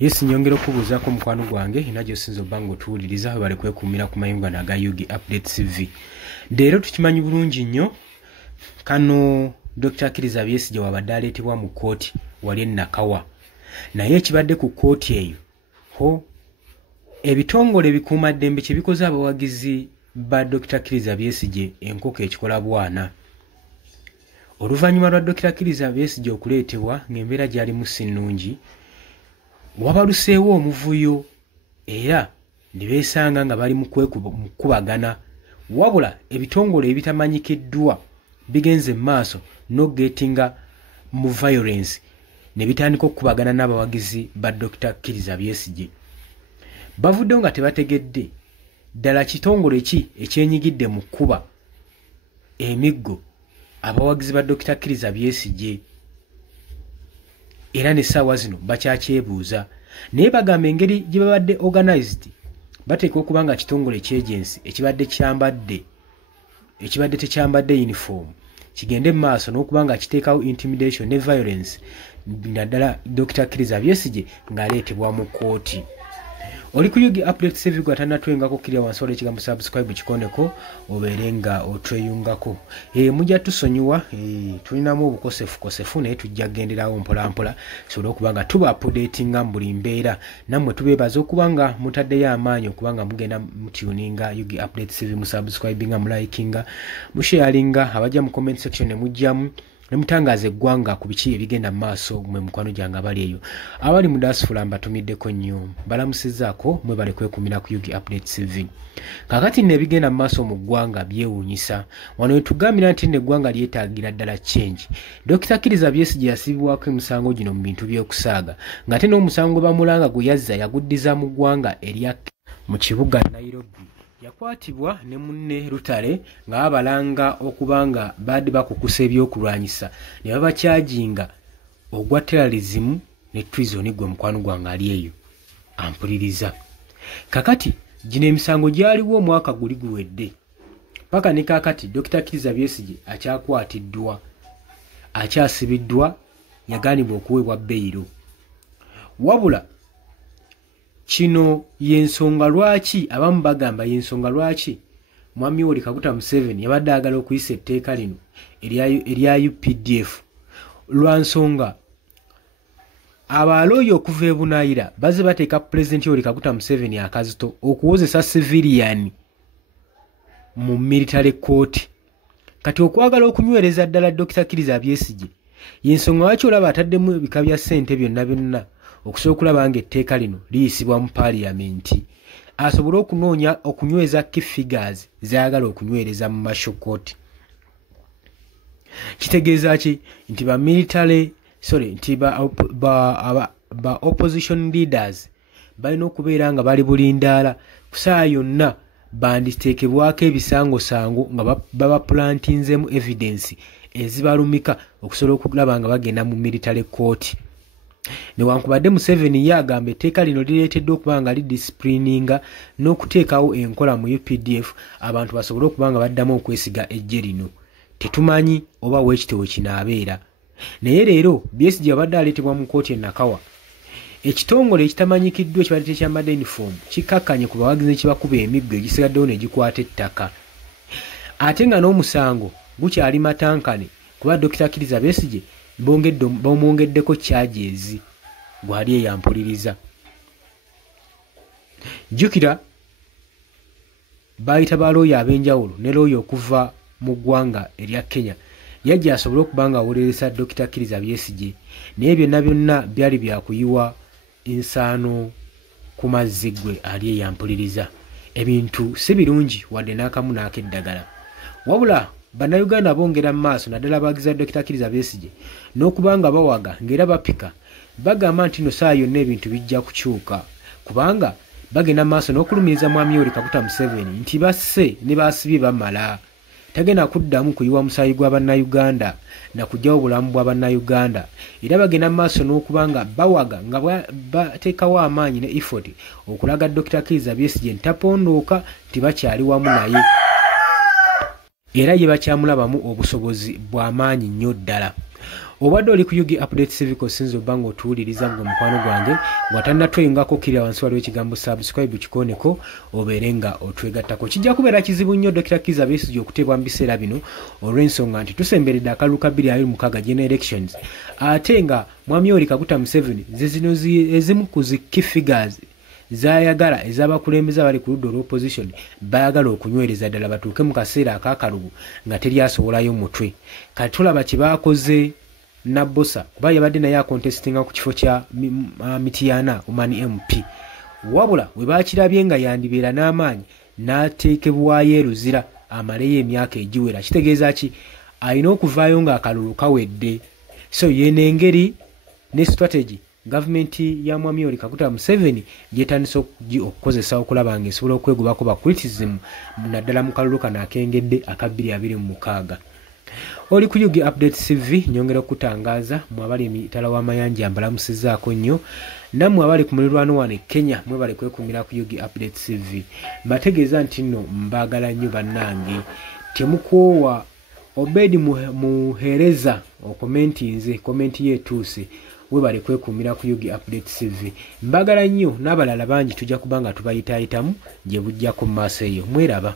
Yes, nyongera okubuuzaako mukwano gwange inajo sinzo bango tuwuliriza bale kwekumira ku mayunga naga Yugi Updates TV. Leero tukimanyi bulungi nnyo kano Dr. Kizza Besigye wabadde aleetebwa mu kooti wali Nakawa. Naye ekibadde ku kooti eyo ho ebitongole bikuumaddembe kye bikoze abawagizi ba Dr. Kizza Besigye enkoko ekikola bwana. Oluvannyuma lwa Dr. Kizza Besigye okuleetebwa ng'embeera gyali mu sinnungi wabaluseewo omuvuyo era ne beesanga nga bali mu kubagana wabula ebitongole ebitamanyikiddwa bigenze maaso n'ogetinga mu violence ne bitandika okubagana n'abawagizi ba Dr. Kizza Besigye. Bavuddeyo nga tebategedde ddala kitongole ki ekyenyigidde mu kuba emiggo abawagizi ba Dr. Kizza Besigye. Era n'essaawa zino bakyakyebuuza naye bagamba engeri gye babadde organized bateeka okuba nga kitongole ky'agency ekibadde tekyambadde uniform kigende mu maaso n'okuba nga kiteekawo intimidation ne violence naddala Dr. Kizza Besigye ng'aleetebwa mu kooti. Oli ku Yugi Updates TV gwatanatwengako kirya wansi wala ekigambo subscribe kikoneko obeere nga otweyungako. Mujja tusonyiwa tulinamu obukosefu naye tujja kugenderawo mpolampola sobola okuba nga tuba updatinga mu buli mbeera nammwe tubeebaza okuba nga mutaddeyo amaanyi okuba nga mugenda mutuninga Yugi Updates TV mu subscribinga mu likinga mu sharinga abajja mu comment section ne mujjamu ne mutangaza eggwanga ku biki ebigenda maaso mwe mukwano gyange abali eyo abali mu diaspora mbatumiddeko nnyo balamusizaako mwe bali kwekumira ku Yugi Updates TV. Kakati ne bigenda maaso mu ggwanga byewuunyisa wano wetugambira nti n'eggwanga lyetaagira ddala change. Dr. Kizza Besigye yasibibwako emisango gino mu bintu by'okusaaga ng'ate n'omusango bamulanga gwe yazza yaguddiza mu ggwanga erya mu kibuga Nairobi. Yakwatibwa ne munne Rutale nga abalanga okubanga badde bakukusa ebyokulwanyisa ne babakyajinga ogwa terrorism ne treason gwe mukwano gwange ali eyo ampuliriza. Kakati gino emisango gyaliwo omwaka guli guwedde paka ne kakati Dr. Kizza Besigye akyakwatiddwa akyasibiddwa yaganibwa okuweebwa beyiro wabula kino yensonga lwaki abamu bagamba yensonga lwaki Mwami Yoweri Kaguta Museveni yabadde agala okuyisa etteeka lino erya UPDF lwa nsonga abalooyo okuva e Bunaayira baze bateeka Pulezidenti Yoweri Kaguta Museveni akazito okuwozesa civilian mu military court. Kati okwagala okunywereza ddala Dr. Kizza Besigye yensonga lwaki olaba ataddemu ebika bya ssente byonna okusobola okulaba nga etteeka lino liyisibwa mu Parliament asobole okunoonya okunyweza key figures zayagala okunywereza mu Marshal Court. Kitegeeza ki nti ba opposition leaders balina okubeera nga bali bulindaala ku saa yonna banditeekebwako ebisangosango nga babaplantinzemu evidence ezibalumika okusobola okulaba nga bagenda mu military court. Newankubadde Museveni yagamba etteeka lino lireeteddwa okuba nga lidisciplininga n'okuteekawo enkola mu UPDF abantu basobole okuba nga baddamu okwesiga ejje lino. Tetumanyi oba weekiteewo kinaabeera. Naye leero Besigye abadde aleetebwa mu kooti e Nakawa. Ekitongole ekitamanyikiddwa ekibadde tekyambadde uniform kikakkanye ku bawagizi kibakuba emiggo egisigaddewo ne gikwata ettaka. Ate nga n'omusango gukyali matankane kuba Dr. Kizza Besigye bomwongeddeko charges gwali eyampuliriza. Jjukira bayita balooyo ab'enjawulo ne looyo okuva mu ggwanga erya Kenya yajja asobole okuba nga awolereza Dr. Kizza Besigye naye byonna byali byakuyiwa ensaano ku mazzi gwe ali eyampuliriza. Ebintu si birungi wadde n'akamu n'akeddagala wabula Bannayuganda bongera mu maaso naddala abawagizi Dr. Kizza Besigye n'okuba nga bawaga ng'era bapika bagamba nti no saa yonna ebintu bijja kukyuka kubanga bagenda mu maaso n'okulumiriza Mwami Yoweri Kaguta Museveni nti basse ne basibye bamala tagenda kuddamu kuyiwa musaayi gwa Bannayuganda na kujjawo obulamu bwa Bannayuganda era bagenda mu maaso n'okuba nga bawaga nga bateekawo amaanyi ne effort okulaga Dr. Kizza Besigye ntapondooka nti bakyali wamu naye era ye bakyamulabamu obusobozi bw'amaanyi nnyo ddala. obadde oli ku Yugi Update TV kosinzo bango otuwuliriza ngo mukwano gwange ng'atanna tweyungako kirya wansi waliwo ekigambo subscribe kikoneko obeerenga otwegattako. Kijja kubeera kizibu nnyo Dr. Kizza Besigye okutebwa mu biseera bino olw'ensonga nti tusemberedde akalulu ka 2026 general elections ate nga mwami Yoweri Kaguta Museveni zezino ezimu ku zi key figures zayagala ez'abakulembeze abali ku ludda olw'opposition bayagala okunywereza ddala batuuke mu kaseera ak'akalubu nga teri asobolayo mutwe. Kati tulaba kye baakoze Nabbosa kuba yabadde naye akontestinga ku kifo kya Mityana Omani MP, wabula bwe baakirabye nga yandibeera n'amaanyi n'ateekebwayo eruzira amaleyo emyaka egiwera. Kitegeeza ki? Alina okuvaayo ng'akalulu kawedde. So yenengeri ne strategy gavumenti ya mwami Yoweri Kaguta Museveni gyetandise okukozesa okulaba ng'esobola okwegobako ba criticism naddala mu kalulu kano akengedde aka 2026. Oli ku Yugi Update TV nyongera okutangaaza mwabali emitala w'amayanja mbalamusizaako nnyo, nammwe abali ku mulirwano wane Kenya mwebale kwekumira ku Yugi Update TV. Mbategeeza nti nno mbaagala nnyo bannange, temukoowa Obedi muhereza okomenti nze komenti yeetuuse webale kwekumira ku Yugi Update TV. Mbagala nnyo n'abalala bangi tujja kubanga tubayitaayitamu gye bujjako mu maaso eyo. Mweraba.